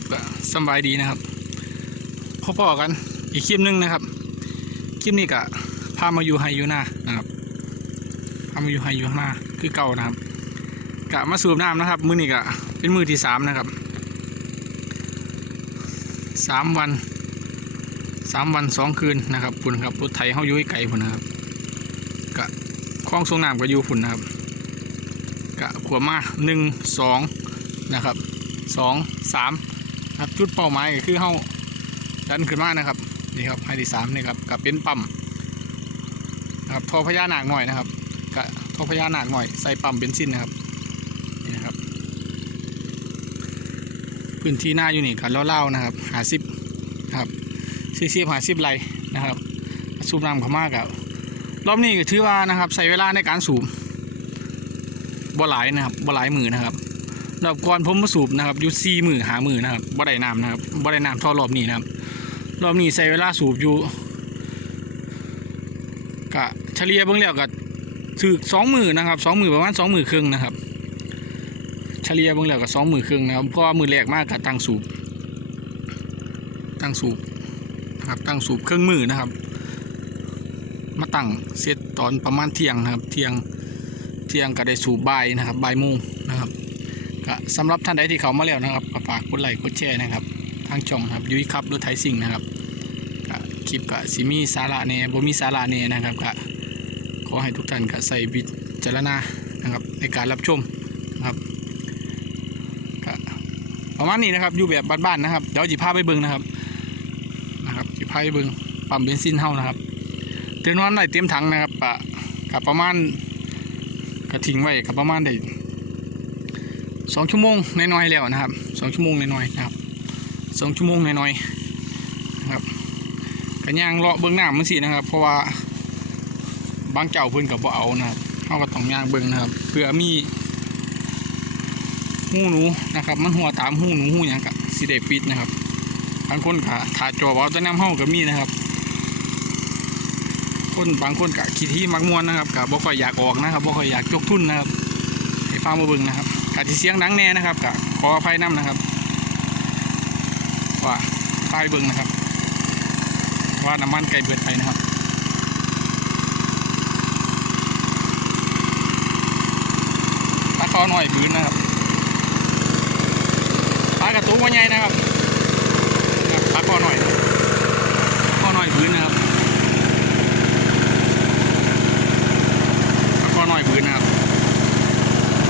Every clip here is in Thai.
นะครับก็สบายดีนะครับพอๆกันอีกคลิปหนึงนะครับคลิปนี้ก็พามาอยู่ไฮยูนานะครับพามาอยู่ไฮยูนาคือเก่านะครับกะมาสูบน้ำนะครับ มือนี้ก็เป็นมือที่สามนะครับสามวันสามวันสองคืนนะครับพุ่นครับรถไถเขาอยู่ไกลพุ่นนะครับกะคล้องส่งน้ำก็อยู่พุ่นนะครับกะขวบมาหนึ่งสองนะครับสองสาม ครับจุดเป้าหมายก็คือเขาดันขึ้นมานะครับนี่ครับไฮที่สามนี่ครับกับเป็นปั๊มนะครับทอพญานาคหน่อยนะครับกะทอพญานาคหน่อยใส่ปั๊มเบนซินนะครับนี่นะครับ พื้นที่หน้าอยู่นี่กันเล่าๆนะครับหาสิบครับสี่สิบหาสิบไรนะครับสูบน้ำเขามากครับรอบนี้ก็ถือว่านะครับใช้เวลาในการสูบบ่หลายนะครับบ่หลายมือนะครับ รอบก่อนผมมาสูบนะครับอยู่สี่มือหามือนะครับบ่ได้น้ำนะครับบ่ได้น้ำท่ารอบนี้นะครับ รอบนี้ใช้เวลาสูบอยู่กะเฉลี่ยเบื้องแล้วก็ถือสองมือนะครับสองมือประมาณสองมือครึ่งนะครับ เฉลี่ยเบื้องแล้วก็สองมือครึ่งนะครับเพราะว่ามือแรกมากกับตั้งสูบตั้งสูบนะครับตั้งสูบเครื่องมือนะครับ มาตั้งเสร็จตอนประมาณเที่ยงนะครับ เที่ยงเที่ยงก็ได้สูบใบนะครับใบ่ายโมงนะครับ ก็สำหรับท่านใดที่เขามาแล้วนะครับก็ฝากกดไลค์กดแชร์นะครับทางช่องครับยุ้ยครับรถไถสิ่งนะครับก็คลิปก็สิมีสาระเน่บ่มีสาระเน่นะครับก็ขอให้ทุกท่านก็ใส่วิจารณานะครับในการรับชมนะครับก็ประมาณนี้นะครับอยู่แบบบ้านๆนะครับเดี๋ยวจิพาไปเบิ่งนะครับนะครับจิพาไปเบิ่งปั๊มเบนซินเฮานะครับเตือนวันได้เตรียมถังนะครับปะกับประมาณกระทิ้งไว้กับประมาณได้ สองชั่วโมงน้อยๆแล้วนะครับสองชั่วโมงน้อยๆนะครับสองชั่วโมงน่อยๆนะครับกันย่างเลาะเบื้องหน้ามันสินะครับ เพราะว่าบางเจ้าเพิ่นกับบ่เอานะครับเขาก็ต้องย่างเบื้องนะครับเพื่อมีหูหนูนะครับ มันหัวตามหูหนูหูอย่างกับสิเดปิดนะครับบางคนก็ถ่าจอบเอาแต้น้ำเฮาก็มีนะครับ คนบางคนก็คิดที่มักมวนนะครับก็บ่ค่อยอยากออกนะครับบ่ค่อยอยากยกทุนนะครับ ให้ฟังมาเบิ่งนะครับกะที่เสียงดังแน่นะครับก็ขออภัยนํนะครับว่าป้ายเบิ้งนะครับ ว่าน้ำมันไก่เบิดไปนะครับปลาคอหน่อยพื้นนะครับปลากระตุ้งว่าใหญ่นะครับนะครับปลาคอหน่อยคอหน่อยพื้นนะครับปลาคอหน่อยพื้นนะครับ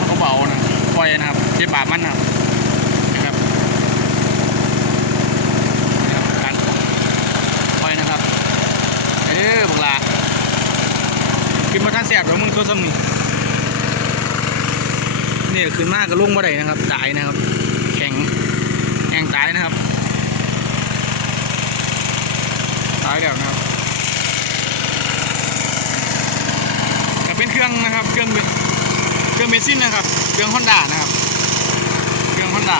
เขาเบานะปล่อยนะครับเจ็บบาปมันนะครับนะครับ กันไปนะครับเอ้ยบุกลา กินมาท่านแสบแล้วมึงตัวซ้ำนี่นี่ขึ้นมากกับลุงบ่ได้นะครับ ตายนะครับ แข็งแข็งตายนะครับ ตายแล้วนะครับก็เป็นเครื่องนะครับ เครื่องเบนเครื่องเบนซินนะครับ เครื่องฮอนด้านะครับ เครื่องฮอนด้า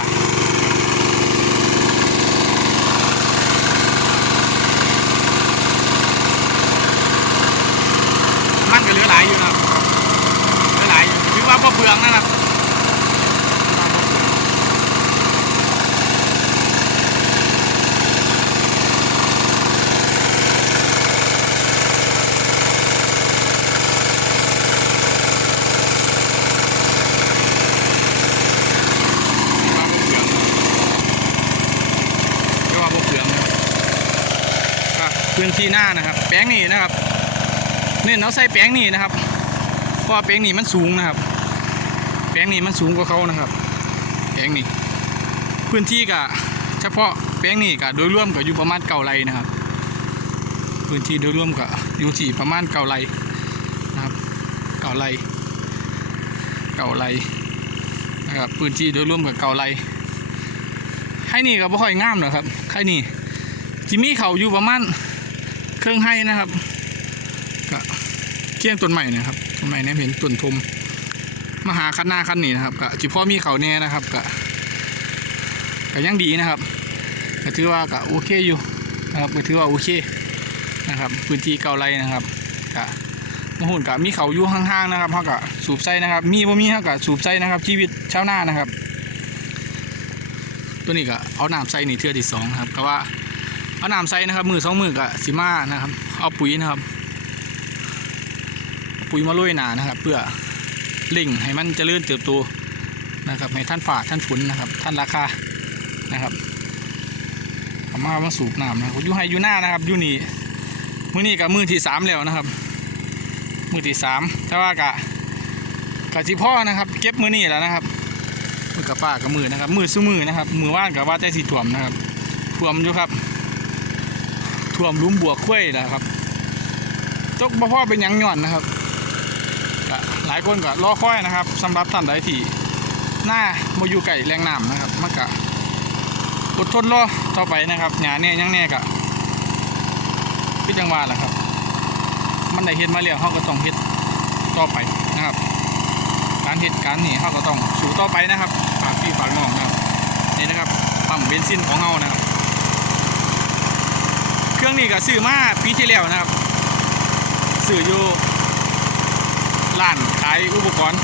ก็เหลือหลายอยู่นะเหลือหลายอยู่ถือว่าพอเปลืองนะครับถือว่าบ่เปลืองนะครับก็พื้นที่หน้านะครับ แปลงนี้นะครับ เนี่ยเราใส่แป้งนี่นะครับเพราะว่าแป้งนี่มันสูงนะครับ แป้งนี่มันสูงกว่าเขานะครับ แป้งนี่พื้นที่กะเฉพาะแป้งนี่กะโดยรวมก็อยู่ประมาณเก่าไรนะครับ พื้นที่โดยรวมก็อยู่ที่ประมาณเก่าไรนะครับ เก่าไรเก่าไรนะครับพื้นที่โดยรวมกับเก่าไรให้นี่ก็บ่ค่อยงามหรอกครับให้นี่จิมี่เขาอยู่ประมาณเครื่องให้นะครับ เกี้ยงต้นใหม่นะครับต้นใหม่เนี่ยเห็นต้นทุมมาหาคันหน้าคันนี้นะครับก็จิพ่อมีเขาแน่นะครับก็ก็ยังดีนะครับก็ถือว่าก็โอเคอยู่นะครับก็ถือว่าโอเคนะครับพื้นที่เก่าไรนะครับก็มหุ่นกับมีเขาอยู่ห่างๆนะครับเขาก็สูบไส้นะครับ มีบ่มีเขาก็สูบไส้นะครับ ชีวิตชาวนานะครับ ตัวนี้ก็เอาน้ำใส่นี่เทือที่สองครับก็ว่าเอาน้ำใส่นะครับมือสองมือก็สิมานะครับ เอาปุ๋ยนะครับ ปุ๋ยมาลุยหนานะครับ เพื่อเล่งให้มันจเจริญเติบโตนะครับให้ท่านฝาท่านฝุนนะครับ ท่านราคานะครับเอามามาสูบน้ำนะครับอยู่ให้อยู่หน้านะครับอยู่นี่มือนี้กับมือที่สามแล้วนะครับ มือที่สามแต่ว่ากะกะจิพ่อนะครับ เก็บมือนี่แล้วนะครับมือกับป้ากับมือนะครับ มือสู้มือนะครับ มือว่านกับว่าใจสีถ่วมนะครับถ่วมอยู่ครับถ่วมลุ้มบวกคุ้ยนะครับจกบ่พ่อเป็นยังหย่อนนะครับ หลายคนก็รอคอยนะครับสำหรับท่านใดที่หน้ามาอยู่ไก่แรงน้ำนะครับมันก็อดทนรอต่อไปนะครับหยาเนี่ยยังแน่กะพี่จังหวะแหละครับ มันได้เฮ็ดมาแล้วเขาก็ต้องเฮ็ดต่อไปนะครับ การเหตุการนี่เขาก็ต้องสู้ต่อไปนะครับฝากพี่ฝากน้องนะครับนี่นะครับปั๊มเบนซินของเรานะครับ เครื่องนี้ก็ซื้อมาปีที่แล้วนะครับซื้ออยู่ ร้านขายอุปกรณ์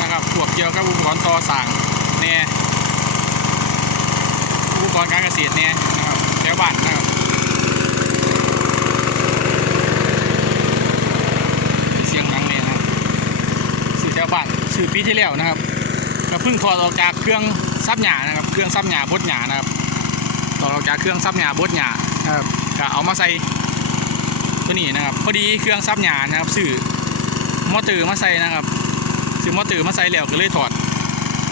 นะครับพวกเกี่ยวกับอุปกรณ์ต่อสร้างแน่อุปกรณ์การเกษตรแน่นะครับแถวบ้านนะครับเสียงดังเนี่ยนะสื่อชาวบ้านสื่อปีที่แล้วนะครับก็เพิ่งถอดออกจากเครื่องซับหญ้านะครับ เครื่องซับหญ้าบดหญ้านะครับถอออกจากเครื่องซับหญ้าบดหญ้านะครับก็เอามาใส่ตัวนี้นะครับ พอดีเครื่องซับหญ้านะครับสื่อ มอเตอร์มาใส่นะครับสื่อมอเตอร์มาใส่แล้วก็เลยถอด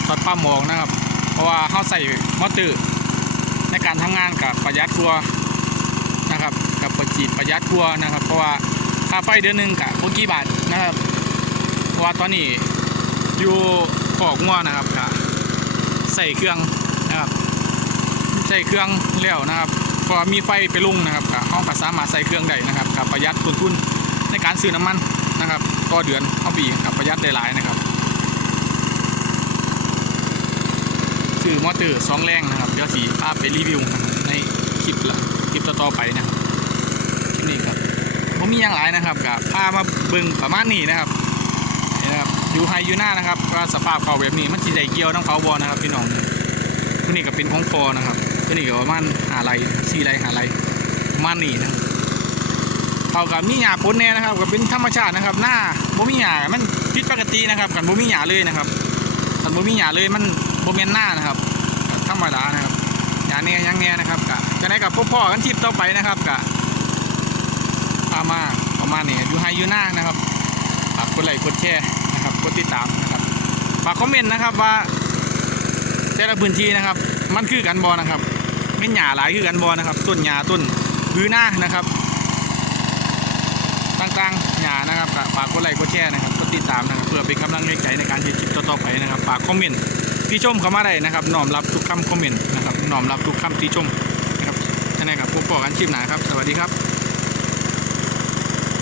ถอดปั๊มออกนะครับ เพราะว่าเข้าใส่มอเตอร์ในการทำงานกับประหยัดกลัวนะครับ กับประจีประหยัดกลัวนะครับ เพราะว่าค่าไฟเดือนหนึ่งกับพวกกี่บาทนะครับเพราะว่าตอนนี้อยู่ขอกงัวนะครับก็ใส่เครื่องนะครับใส่เครื่องแล้วนะครับพอมีไฟไปลุ่งนะครับก็ห้องก็สามารถใส่เครื่องได้นะครับกับประหยัดต้นทุนในการซื้อน้ำมัน นะครับต่อเดือนเข้าปีกับประหยัดได้หลายนะครับซื้อมอเตอร์สองแรงนะครับเดี๋ยวสีภาพไปรีวิวนะครับในคลิปละคลิปต่อไปนะครับคลิปนี้ครับผมมีอย่างหลายนะครับกับพามาเบิ่งประมาณนี้นะครับนี่นะครับอยู่ไฮอยู่หน้านะครับก็สภาพเขาแบบนี้มันสีใดเกี่ยวน้ำเขาบอนะครับพี่น้องตัวนี้ก็เป็นของฟอนะครับตัวนี้ก็ประมาณหาไรสี่ไรหาไรประมาณนี้นะ เขากับมีหยาปนแน่นะครับก็เป็นธรรมชาตินะครับ หน้าบ่มีหยามันผิดปกตินะครับกันบ่มีหยาเลยนะครับกันบ่มีหยาเลยมันบ่แม่นหน้านะครับธรรมดานะครับหยาแน่ยังแน่นะครับกะจะได้กับพ่อพ่อกันทิปต่อไปนะครับกะพามาประมาณนี้อยู่ไฮอยู่หน้านะครับฝากกดไลค์กดแชร์นะครับกดติดตามนะครับฝากคอมเมนต์นะครับว่าแต่ละพื้นที่นะครับ มันคือกันบอนะครับไม่หญ้าหลายคือกันบอนะครับ ต้นหญ้าต้นพื้นหน้านะครับ ต่างๆหญ้านะครับก็ฝากกดไลค์กดแชร์นะครับกดติดตามนะครับเพื่อเป็นกำลังใจในการที่คลิปต่อๆไปนะครับฝากคอมเมนต์ที่ชมเข้ามาได้นะครับน้อมรับทุกคำคอมเมนต์นะครับน้อมรับทุกคำที่ชมนะครับท่านไงครับพบกันคลิปหน้าครับ สวัสดีครับ